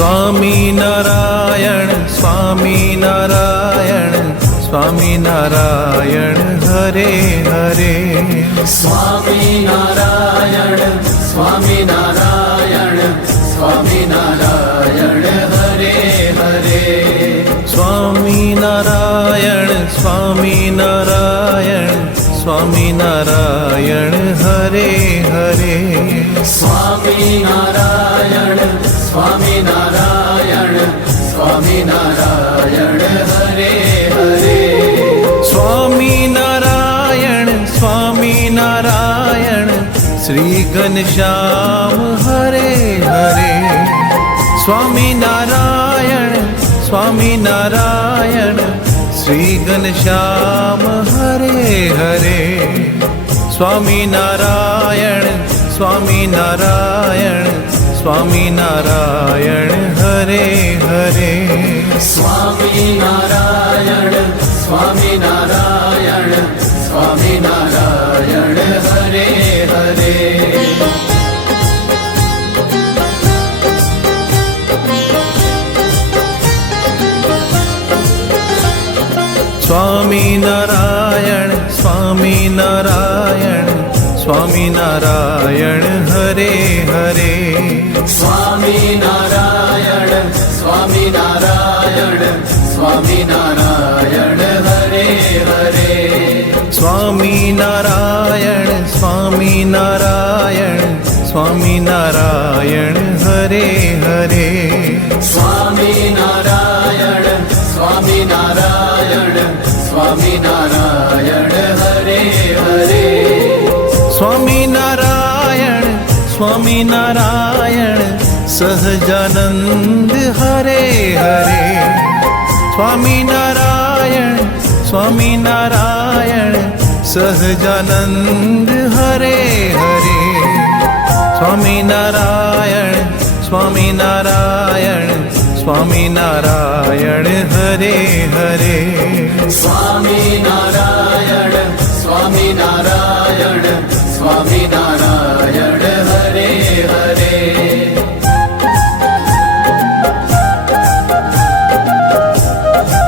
Swami Narayan Swami Narayan Swami Narayan Hare Hare Swami Narayan Swami Narayan Swami Narayan Hare Hare Swami Narayan Swami Narayan Swami Narayan Hare Hare Swami Narayan Swami Narayan Swami Narayan, Hare Hare. Swami Narayan Swami Narayan, Shri Ghanshyam Hare Hare. Swami Narayan Swami Narayan, Shri Ghanshyam Hare Hare. Swami Narayan Swami Narayan Swami Narayan Hare Hare. Swami Narayan Swami Narayan Swami Narayan Hare Hare. Swami Narayan Swami Narayan Swami Narayan Hare Hare. Swami Narayan Swami Narayan Swami Narayan Hare Hare. Swami Narayan Swami Narayan Swami Narayan Hare Hare. Swami Narayan Swami Narayan Swami Narayan Swami Narayan, Sahajanand, Hare Hare. Swami Narayan Swami Narayan, Sahajanand, Hare Hare. Swami Narayan Swami Narayan Swami Narayan, Hare Hare. Swami Narayan Swami Narayan Swami Narayan.